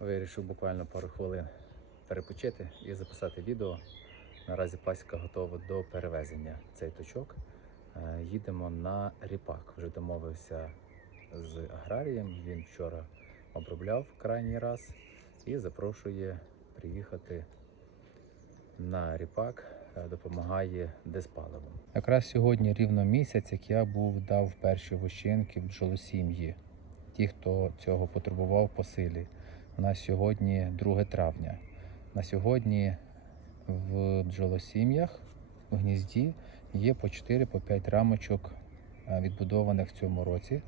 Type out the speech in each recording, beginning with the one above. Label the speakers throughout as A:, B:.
A: Вирішив буквально пару хвилин перепочити і записати відео. Наразі пасіка готова до перевезення цей точок. Е, Їдемо на ріпак. Вже домовився з аграрієм. Він вчора обробляв крайній раз і запрошує приїхати на ріпак, е, допомагає диспаливом. Якраз сьогодні рівно місяць, як я був дав перші вощинки бджолосім'ї. Ті, хто цього потребував по силі. У нас сьогодні 2 травня. На сьогодні в бджолосім'ях в гнізді є по 4-5 рамочок е, відбудованих в цьому році.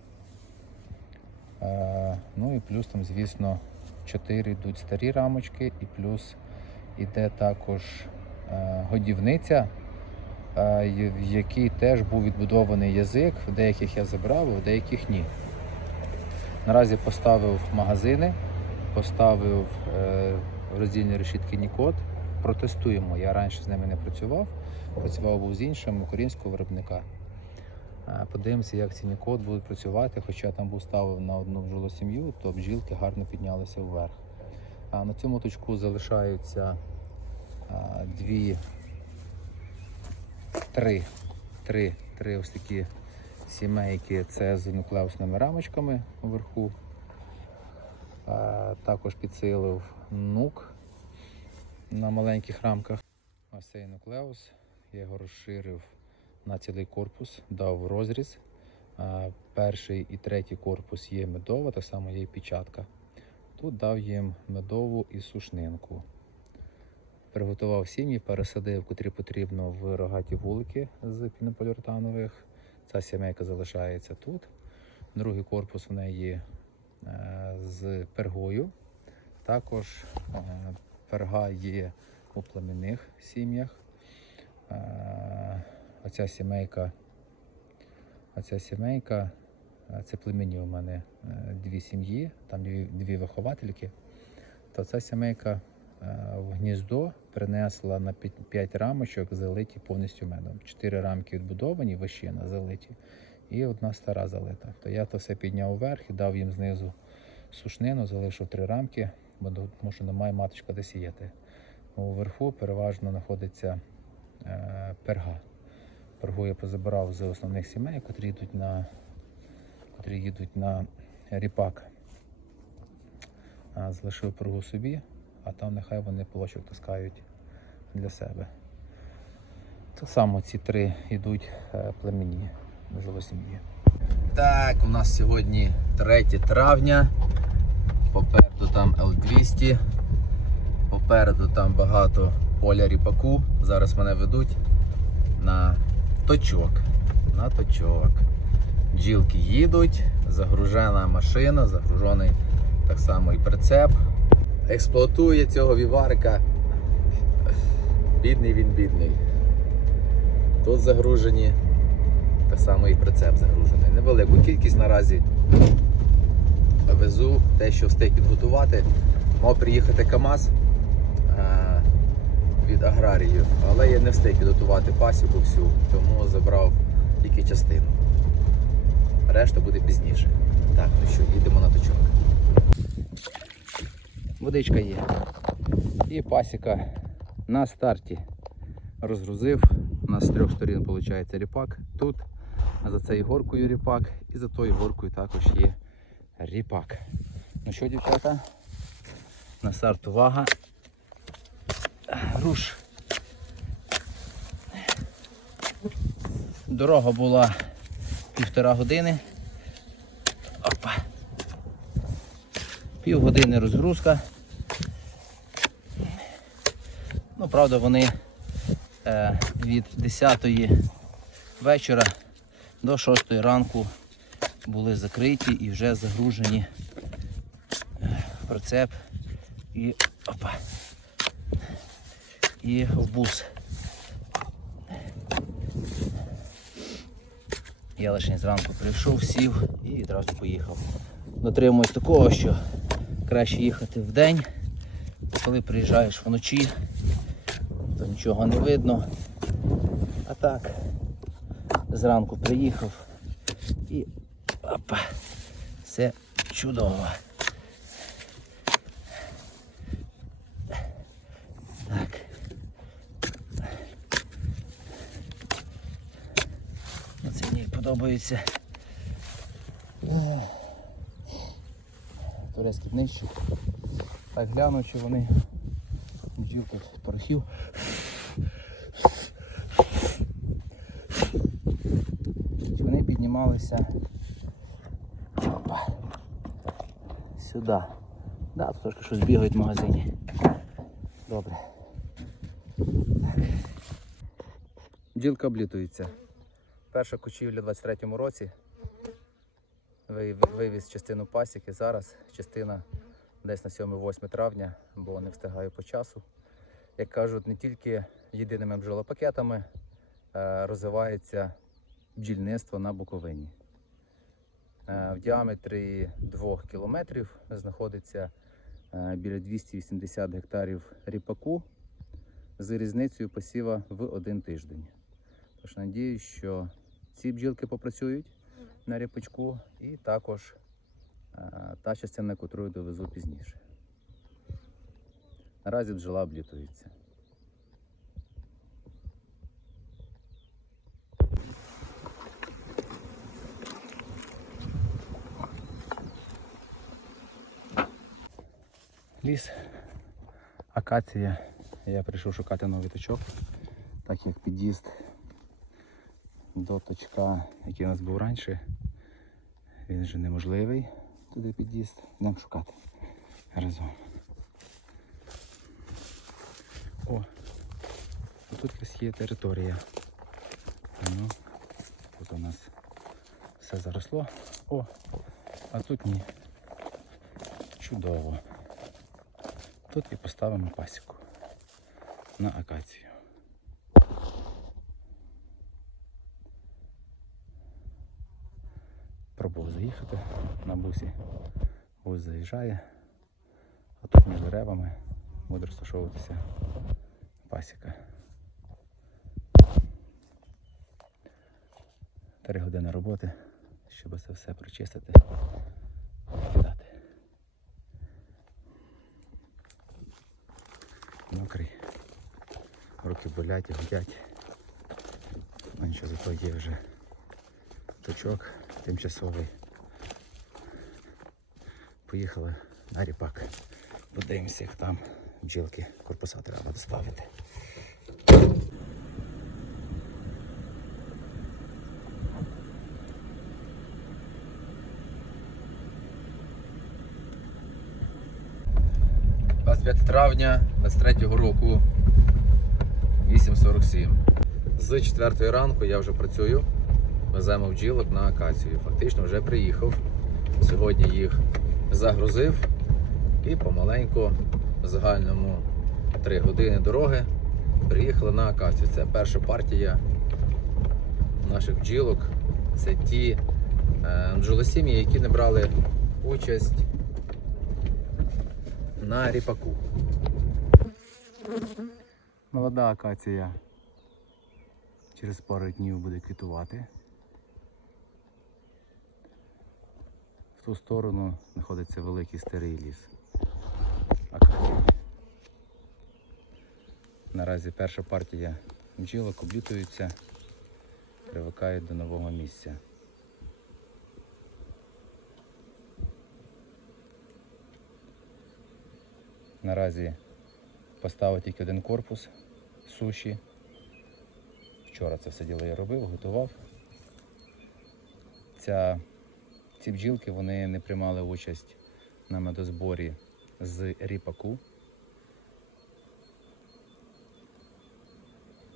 A: Е, Ну і плюс там, звісно, 4 йдуть старі рамочки, і плюс іде також е, годівниця, в якій теж був відбудований язик. В деяких я забрав, в деяких ні. Наразі поставив магазини, поставив е, роздільні решітки Нікот. Протестуємо. Я раніше з ними не працював, працював був з іншим українського виробника. Е, Подивимося, як ці Нікот будуть працювати. Хоча там був ставив на одну бджолосім'ю, то бджілки гарно піднялися вверх. А на цьому точку залишаються а, дві, три, три, три ось такі сімейки. Це з нуклеусними рамочками вверху. Також підсилив нук на маленьких рамках. Ось цей нуклеус. Я його розширив на цілий корпус, дав розріз. Перший і третій корпус є медова, так само є і печатка. Тут дав їм медову і сушнинку. Приготував сім'ї, пересадив, котрі потрібно в рогаті вулики з пінополіуретанових. Ця сімейка залишається тут. Другий корпус в неї з пергою. Також е, перга є у племінних сім'ях. Е, оця сімейка, оця сімейка е, це племінні у мене е, дві сім'ї, там дві, дві виховательки. То ця сімейка е, в гніздо принесла на 5 рамочок, залиті повністю медом. Чотири рамки відбудовані, вищина залиті, і одна стара залита. То я то все підняв вверх і дав їм знизу сушнину, залишив три рамки, бо тому що немає маточка де сіяти. Уверху переважно знаходиться е, перга. Пергу я позабирав з основних сімей, котрі йдуть на, котрі їдуть на ріпак. А, залишив пергу собі, а там нехай вони полочок таскають для себе. Так само ці три йдуть е, племені сім'ї. Так, у нас сьогодні 3 травня. Попереду там L200. Попереду там багато поля ріпаку. Зараз мене ведуть на точок. На точок. Бджілки їдуть, загружена машина, загружений так само і прицеп. Експлуатує цього віварика. Бідний він бідний. Тут загружені, так само і прицеп загружений. Невелику кількість наразі везу те, що встиг підготувати. Мав приїхати КАМАЗ е, від аграріїв, але я не встиг підготувати пасіку всю, тому забрав тільки частину. Решта буде пізніше. Так, ну що, їдемо на точок. Водичка є. І пасіка на старті розгрузив. У нас з трьох сторін виходить ріпак. Тут за цією горкою ріпак і за тою горкою також є ріпак. Ну що, дівчата? На старт увага. Руш. Дорога була півтора години. Опа. Півгодини розгрузка. Ну, правда, вони е, від 10 вечора до 6 ранку були закриті і вже загружені е, в прицеп і, опа, і в бус. Я лише зранку прийшов, сів і відразу поїхав. Дотримуюсь такого, що краще їхати вдень, бо коли приїжджаєш вночі, то нічого не видно. А так, зранку приїхав і опа, все чудово. Так. Оце мені подобається. Турецький днищик. Так гляну, чи вони бджілки порохів. Піднімалися Опа. сюди. Да, тут трошки щось бігають в магазині. Добре. Бджілка облітується. Перша кочівля у 23-му році. Вивіз частину пасіки. Зараз частина десь на 7-8 травня, бо не встигаю по часу. Як кажуть, не тільки єдиними бджолопакетами е, розвивається бджільництво на Буковині. Е, В діаметрі 2 кілометрів знаходиться е, біля 280 гектарів ріпаку з різницею посіва в один тиждень. Тож надіюсь, що ці бджілки попрацюють на ріпачку і також е, та частина, яку довезу пізніше. Наразі бджола облітується. Ліс, акація. Я прийшов шукати новий точок, так як під'їзд до точка, який у нас був раніше, він вже неможливий. Туди під'їзд. Йдемо шукати разом. О, тут є територія. Ну, тут у нас все заросло. О, а тут ні. Чудово. Тут і поставимо пасіку на акацію. Пробував заїхати на бусі. Ось заїжджає. А тут між деревами буде розташовуватися пасіка. Три години роботи, щоб це все прочистити Руки болять гудять. Ну нічого, зато є вже точок тимчасовий. Поїхали на ріпак. Подивимося, як там бджілки корпуса треба доставити. – 25 травня 23-го року 8.47. З 4 ранку я вже працюю. Веземо бджілок на акацію. Фактично вже приїхав. Сьогодні їх загрузив і помаленьку в загальному 3 години дороги приїхали на акацію. Це перша партія наших бджілок. Це ті е, бджолосім'ї, які не брали участь на ріпаку. Молода акація через пару днів буде квітувати. В ту сторону знаходиться великий старий ліс. Акації. Наразі перша партія бджілок облітується, привикають до нового місця. Наразі поставив тільки один корпус суші. Вчора це все діло я робив, готував. Ця, ці бджілки вони не приймали участь на медозборі з ріпаку.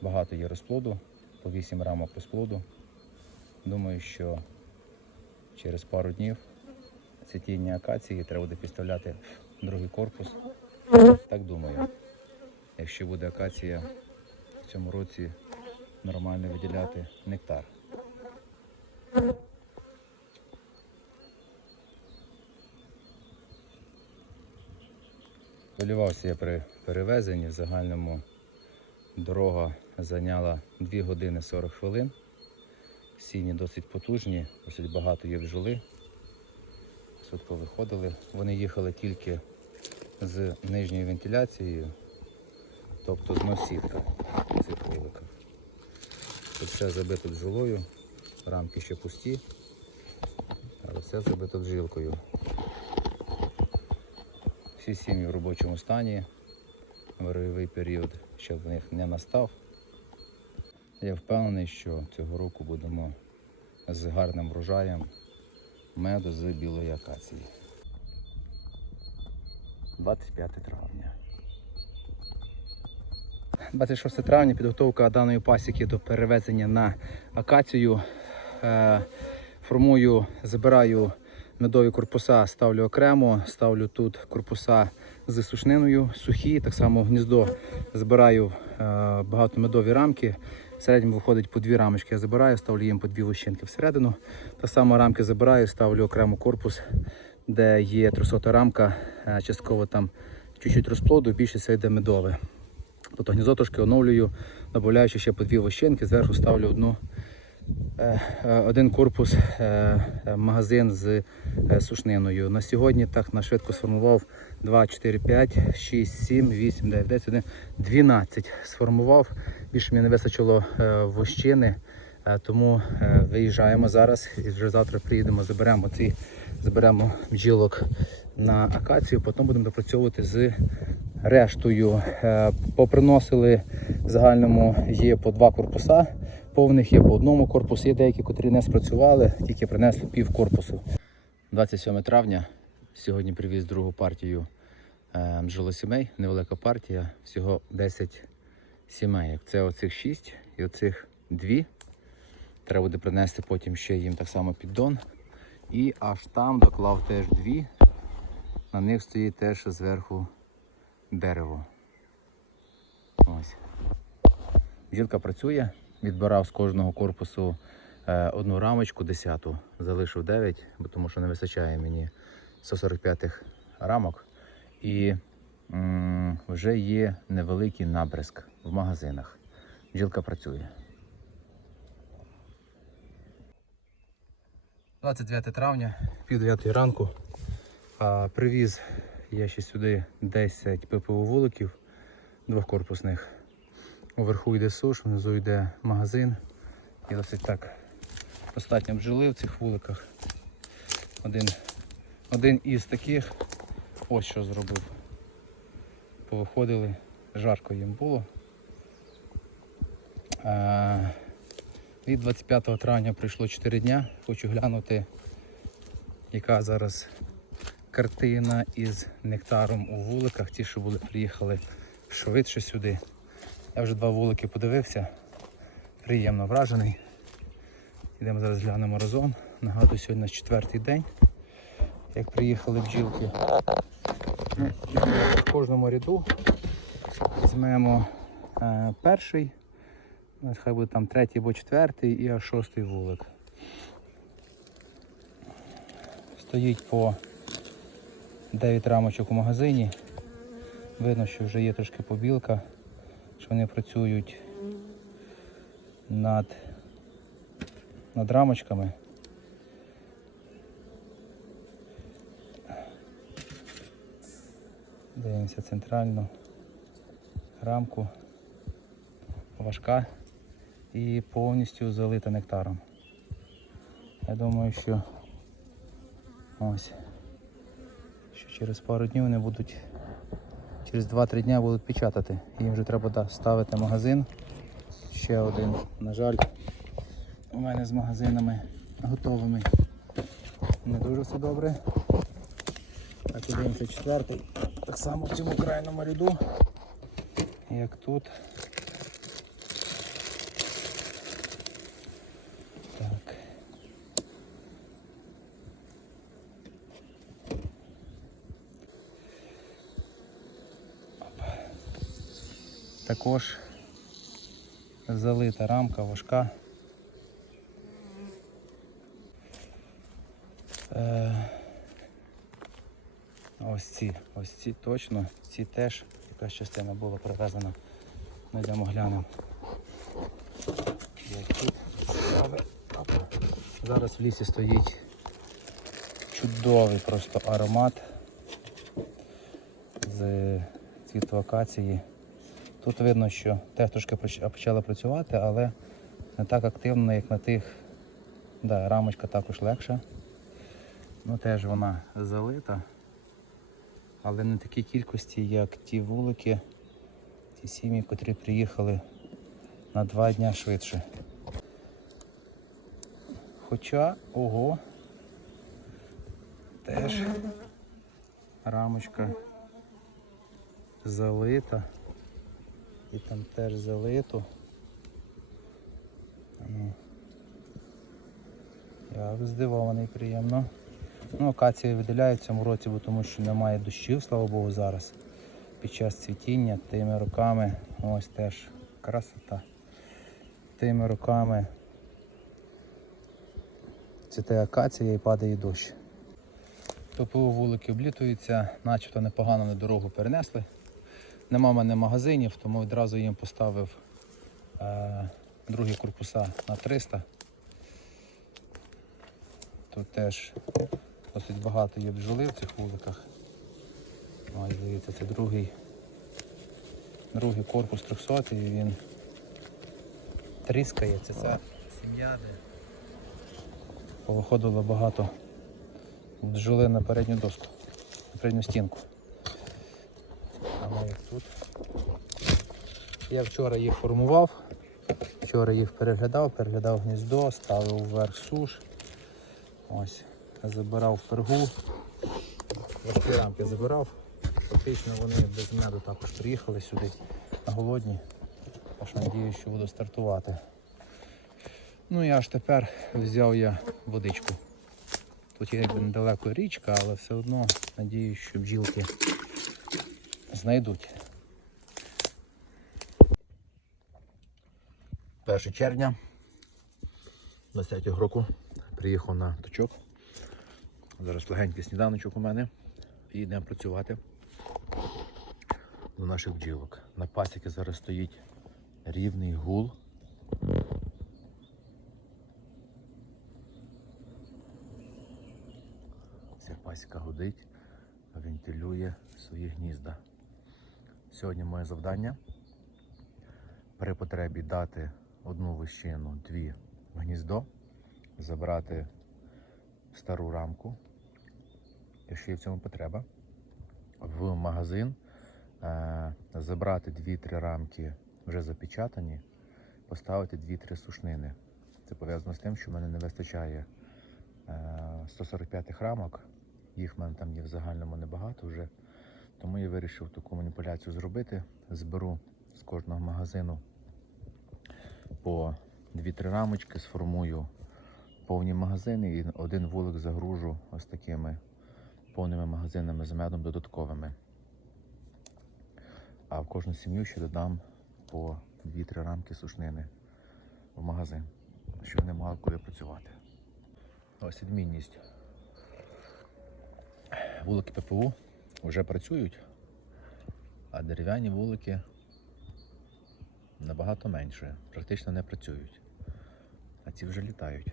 A: Багато є розплоду, по 8 рамок розплоду. Думаю, що через пару днів цвітіння акації треба буде підставляти другий корпус. Так думаю. Якщо буде акація цьому році нормально виділяти нектар. Хвилювався я при перевезенні. В загальному дорога зайняла 2 години 40 хвилин. Сіні досить потужні, досить багато є бджоли. Сутко виходили. Вони їхали тільки з нижньою вентиляцією, тобто зносітка цих вуликах. Тут все забито бджолою. рамки ще пусті. Але все забито жилкою. Всі сім'ї в робочому стані. Вироєвий період ще в них не настав. Я впевнений, що цього року будемо з гарним врожаєм меду з білої акації. 25 травня. 26 травня підготовка даної пасіки до перевезення на акацію. Е, Формую, забираю медові корпуса, ставлю окремо, ставлю тут корпуса з сушниною, сухі, так само гніздо збираю е, багатомедові рамки. В середньому виходить по дві рамочки. Я забираю, ставлю їм по дві лущинки всередину. Так само рамки забираю, ставлю окремо корпус, де є трусота рамка, е, частково там чуть-чуть розплоду, більше все йде медове. Тобто гніздо трошки оновлюю, додаючи ще по дві вощинки, зверху ставлю одну, е, е, один корпус, е, магазин з сушниною. На сьогодні так на швидко сформував 2, 4, 5, 6, 7, 8, 9, 10, 11, 12 сформував. Більше мені не вистачило вощини, тому виїжджаємо зараз і вже завтра приїдемо, заберемо ці заберемо бджілок на акацію, потім будемо допрацьовувати з рештою. Е, Поприносили в загальному є по два корпуса повних, є по одному корпусу, є деякі, котрі не спрацювали, тільки принесли пів корпусу. 27 травня сьогодні привіз другу партію е, бджолосімей, невелика партія, всього 10 сімей. Це оцих 6 і оцих 2. Треба буде принести потім ще їм так само піддон. І аж там доклав теж дві. На них стоїть теж зверху дерево. Ось. Бджілка працює, відбирав з кожного корпусу е, одну рамочку, десяту, залишив 9, бо тому що не вистачає мені 145-х рамок. І вже є невеликий набризк в магазинах. Бджілка працює. 29 травня, пів 9 ранку. Привіз я ще сюди 10 ППО вуликів двохкорпусних. Уверху йде суш, внизу йде магазин. І досить так достатньо бджоли в цих вуликах. Один, один із таких ось що зробив. Повиходили, жарко їм було. А, від 25 травня пройшло 4 дня. Хочу глянути, яка зараз картина із нектаром у вуликах. Ті, що були, приїхали швидше сюди. Я вже два вулики подивився. Приємно вражений. Йдемо зараз глянемо разом. Нагадую, сьогодні наш четвертий день, як приїхали бджілки. В кожному ряду візьмемо е, перший, ну, хай буде там третій або четвертий і аж шостий вулик. Стоїть по 9 рамочок у магазині. Видно, що вже є трошки побілка, що вони працюють над, над рамочками. Дивимося центральну рамку, важка і повністю залита нектаром. Я думаю, що ось через пару днів вони будуть, через 2-3 дня будуть печатати. Їм вже треба ставити магазин. Ще один, на жаль, у мене з магазинами готовими. Не дуже все добре. Так, дивимося четвертий. Так само в цьому крайньому ряду, як тут. Також залита рамка важка. Е, ось ці, ось ці точно, ці теж якась частина була привезена. Ми йдемо глянемо. Зараз в лісі стоїть чудовий просто аромат з цвіту акації. Тут видно, що теж трошки почала працювати, але не так активно, як на тих Да, рамочка також легша. Ну теж вона залита. Але не такій кількості, як ті вулики, ті сім'ї, котрі приїхали на два дня швидше. Хоча, ого, теж рамочка залита. І там теж залито. Ну, я здивований приємно. Ну, акація виділяє в цьому році, бо тому що немає дощів, слава Богу, зараз. Під час цвітіння тими руками, ось теж красота. Тими руками цвіте акація і падає дощ. ППУ вулики облітуються, начебто непогано на дорогу перенесли. Нема мене магазинів, тому відразу їм поставив е, другі корпуса на 300. Тут теж досить багато є бджоли в цих вуликах. Ось дивіться, це другий, другий корпус 300 і він тріскає. Це сім'я, де повиходило багато бджоли на передню доску, на передню стінку. Тут. Я вчора їх формував, вчора їх переглядав, переглядав гніздо, ставив вверх суш. Ось, забирав пергу. Важкі рамки забирав. Фактично вони без меду також приїхали сюди на голодні. Тож надіюсь, що буду стартувати. Ну і аж тепер взяв я водичку. Тут є недалеко річка, але все одно надіюсь, що бджілки знайдуть. 1 червня 20 року приїхав на точок. Зараз легенький сніданочок у мене і йдемо працювати до наших бджілок. На пасіки зараз стоїть рівний гул. Вся пасіка гудить, вентилює свої гнізда. Сьогодні моє завдання при потребі дати одну вищину, дві в гніздо, забрати стару рамку, якщо є в цьому потреба, в магазин, е, забрати 2-3 рамки вже запечатані, поставити 2-3 сушнини. Це пов'язано з тим, що в мене не вистачає е, 145 рамок, їх в мене там є в загальному небагато вже. Тому я вирішив таку маніпуляцію зробити. Зберу з кожного магазину по 2-3 рамочки, сформую повні магазини і один вулик загружу ось такими повними магазинами з медом додатковими. А в кожну сім'ю ще додам по 2-3 рамки сушнини в магазин, щоб вони мали коли працювати. Ось відмінність. Вулики ППУ вже працюють, а дерев'яні вулики набагато менше, практично не працюють. А ці вже літають.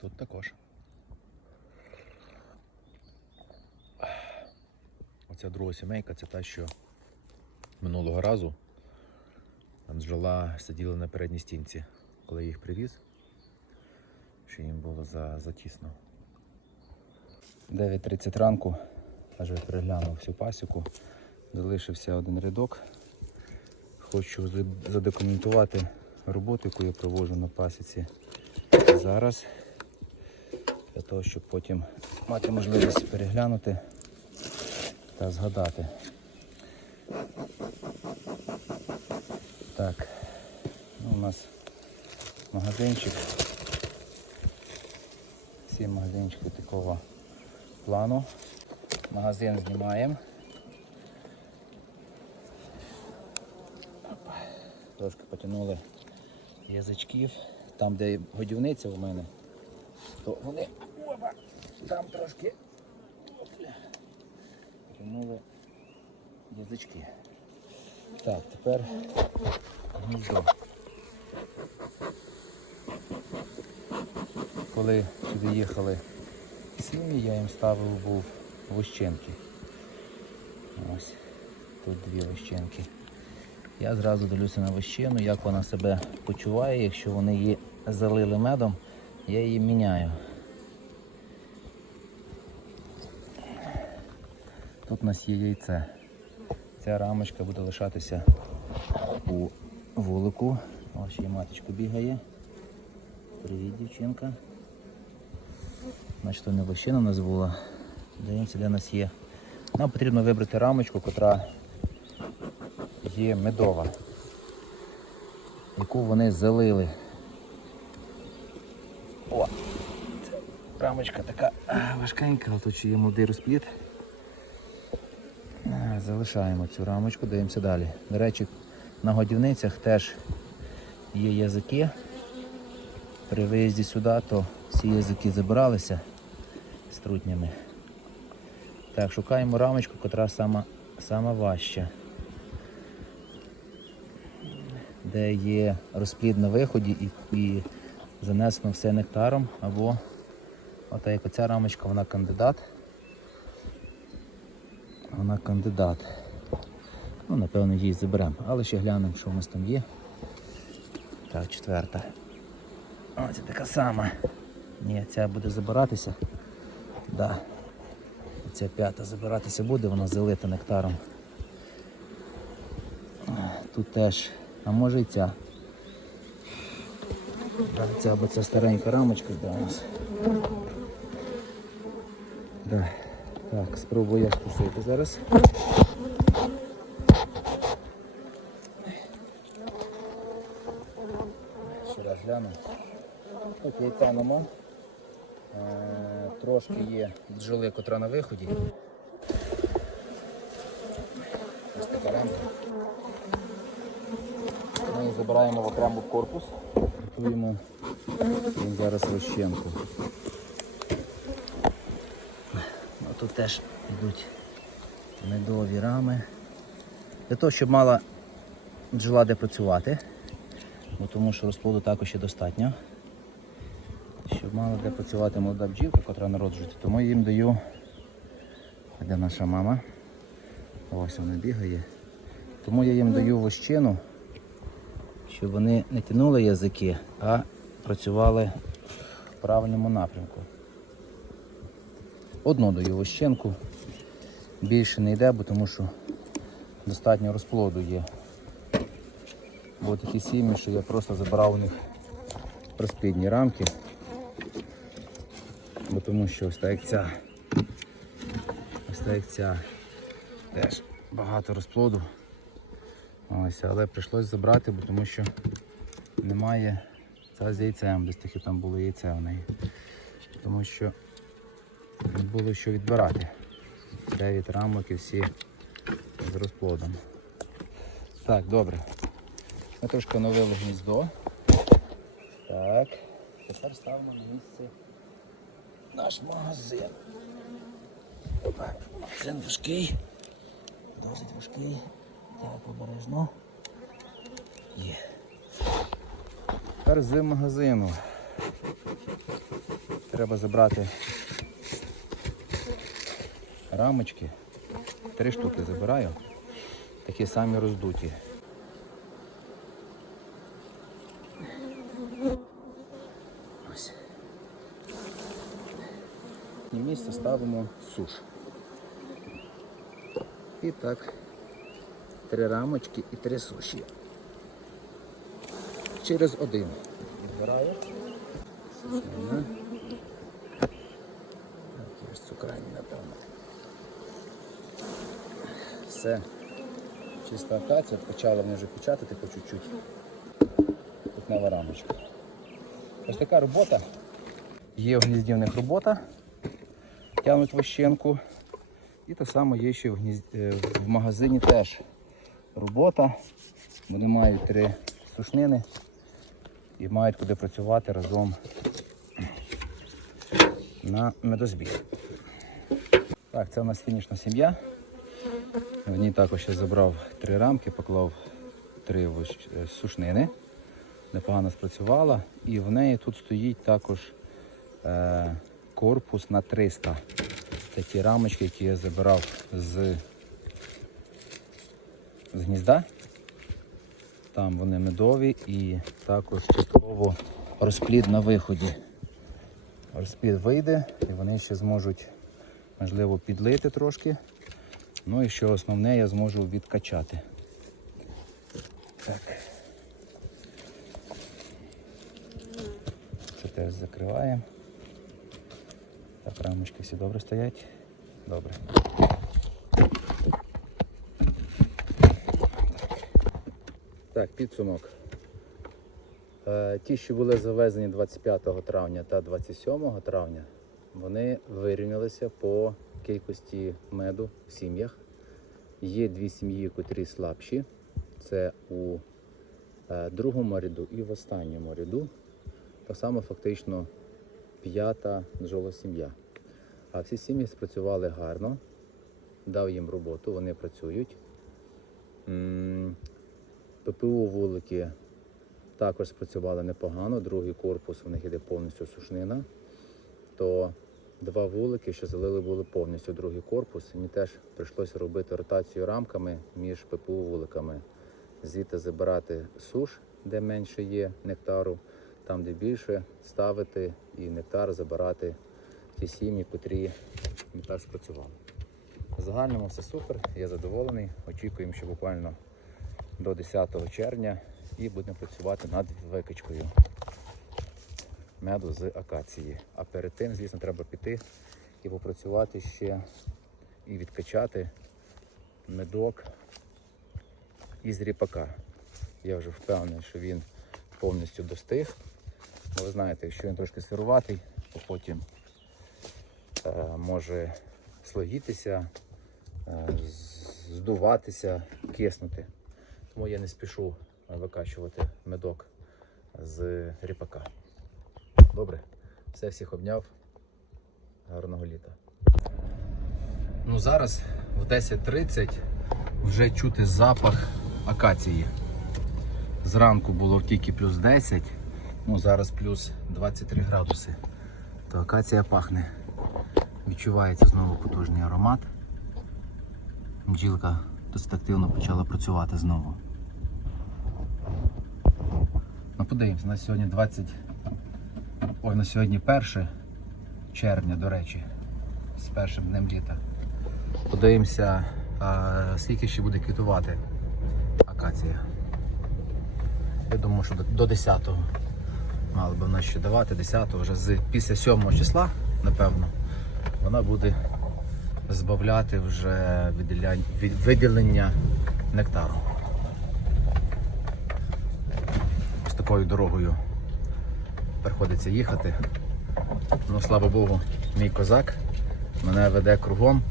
A: Тут також. Оця друга сімейка це та, що минулого разу бджола сиділа на передній стінці, коли я їх привіз, що їм було за, затісно. 9.30 ранку, аж переглянув всю пасіку, залишився один рядок. Хочу задокументувати роботу, яку я проводжу на пасіці зараз, для того, щоб потім мати можливість переглянути та згадати. Так, ну, у нас магазинчик. Всі магазинчики такого плану. Магазин знімаємо. Трошки потягнули язичків. Там, де годівниця у мене, то вони опа, там трошки потягнули язички. Так, тепер гніздо. Коли сюди їхали сім'ї, я їм ставив був вощенки. Ось тут дві вощенки. Я зразу дивлюся на вощину, як вона себе почуває. Якщо вони її залили медом, я її міняю. Тут у нас є яйце. Ця рамочка буде лишатися у вулику. Ось ще маточка бігає. Привіт, дівчинка. Значить, не вощина у нас була. Дивимося, де у нас є. Нам потрібно вибрати рамочку, котра є медова, яку вони залили. О! Рамочка така важкенька, але тут ще є молодий розпліт. Залишаємо цю рамочку, дивимося далі. До речі, на годівницях теж є язики. При виїзді сюди, то всі язики забиралися з трутнями. Так, шукаємо рамочку, котра сама, сама важча. Де є розплід на виході і, і занесено все нектаром, або ота як оця рамочка, вона кандидат. Вона кандидат. Ну, напевно, її заберемо. Але ще глянемо, що в нас там є. Так, четверта. О, це така сама. Ні, ця буде забиратися. Да. Ця п'ята забиратися буде, вона залита нектаром. Тут теж, а може і ця. Да, Ця, бо це старенька рамочка да, у нас. Да. Так, спробую я спустити зараз. Ще раз гляну. Тут яйця нема. Трошки є бджоли, котра на виході. Ось така рамка. Ми забираємо в окремо корпус. Готуємо їм зараз розчинку. Ну, тут теж йдуть медові рами. Для того, щоб мала бджола де працювати, тому що розплоду також є достатньо. Мала де працювати молода бджілка, котра народжується, тому їм даю, де наша мама. Ось вона бігає. Тому я їм даю вощину, щоб вони не тянули язики, а працювали в правильному напрямку. Одну даю вощинку, більше не йде, бо тому що достатньо розплоду є. Бо такі сім'ї, що я просто забирав у них розплідні рамки. Бо тому що ось так ця, ось так ця теж багато розплоду. Ось, але прийшлось забрати, бо тому що немає ця з яйцем, десь таки там було яйце в неї. Тому що не було що відбирати. Дев'ять рамок і всі з розплодом. Так, добре. Ми трошки оновили гніздо. Так. Тепер ставимо на місце наш магазин. Магазин важкий. Досить важкий. Так, обережно. Є. Тепер з магазину. Треба забрати рамочки. Три штуки забираю. Такі самі роздуті. І місце ставимо суш. І так, три рамочки і три суші. Через один. Відбираю. Так, ж цукрані, напевно. Все. Чиста акація, почала вже печатати по чуть-чуть. Тут нова рамочка. Ось така робота. Є в гнізді в них робота. Тягнуть вощенку. І так само є ще в, гнізд... е, в магазині теж робота. Вони мають три сушнини і мають куди працювати разом на медозбір. Так, це у нас фінішна сім'я. В ній також я забрав три рамки, поклав три е, сушнини. Непогано спрацювала. І в неї тут стоїть також е, корпус на 300. Це ті рамочки, які я забирав з, з гнізда. Там вони медові і також частково розплід на виході. Розплід вийде і вони ще зможуть, можливо, підлити трошки. Ну і що основне, я зможу відкачати. Так. Це теж закриваємо. Так, рамочки всі добре стоять. Добре. Так, підсумок. Е, Ті, що були завезені 25 травня та 27 травня, вони вирівнялися по кількості меду в сім'ях. Є дві сім'ї, котрі слабші. Це у е, другому ряду і в останньому ряду. Так само фактично п'ята бджола сім'я. А всі сім'ї спрацювали гарно, дав їм роботу, вони працюють. ППУ вулики також спрацювали непогано. Другий корпус у них іде повністю сушнина. То два вулики, що залили були повністю другий корпус. Мені теж прийшлося робити ротацію рамками між ППУ вуликами. Звідти забирати суш, де менше є нектару, там, де більше, ставити і нектар забирати ті сім'ї, котрі так спрацювали. В загальному все супер, я задоволений. Очікуємо, що буквально до 10 червня і будемо працювати над викачкою меду з акації. А перед тим, звісно, треба піти і попрацювати ще і відкачати медок із ріпака. Я вже впевнений, що він повністю достиг. Ви знаєте, якщо він трошки сируватий, то потім е, може слоїтися, е, здуватися, киснути. Тому я не спішу викачувати медок з ріпака. Добре, все всіх обняв. Гарного літа. Ну зараз в 10.30 вже чути запах акації. Зранку було тільки плюс 10, ну зараз плюс 23 градуси. То акація пахне. Відчувається знову потужний аромат. Бджілка досить активно почала працювати знову. Ну подивимось, на сьогодні 20. Ой, на сьогодні 1 червня, до речі, з першим днем літа. Подивимося, скільки ще буде квітувати акація. Я думаю, що до- до 10-го мало би вона ще давати, 10-го вже з після 7 числа, напевно, вона буде збавляти вже від- виділення нектару. Ось такою дорогою приходиться їхати. Ну, слава Богу, мій козак мене веде кругом.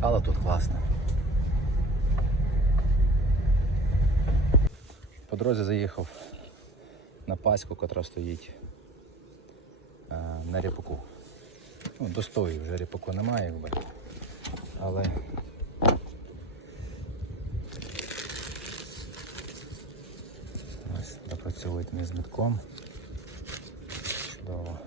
A: Але тут класно. Дорозі заїхав на паську, яка стоїть е, на ріпаку. Ну, достої вже ріпаку немає, якби. Але ось допрацьовують ми з метком. Чудово.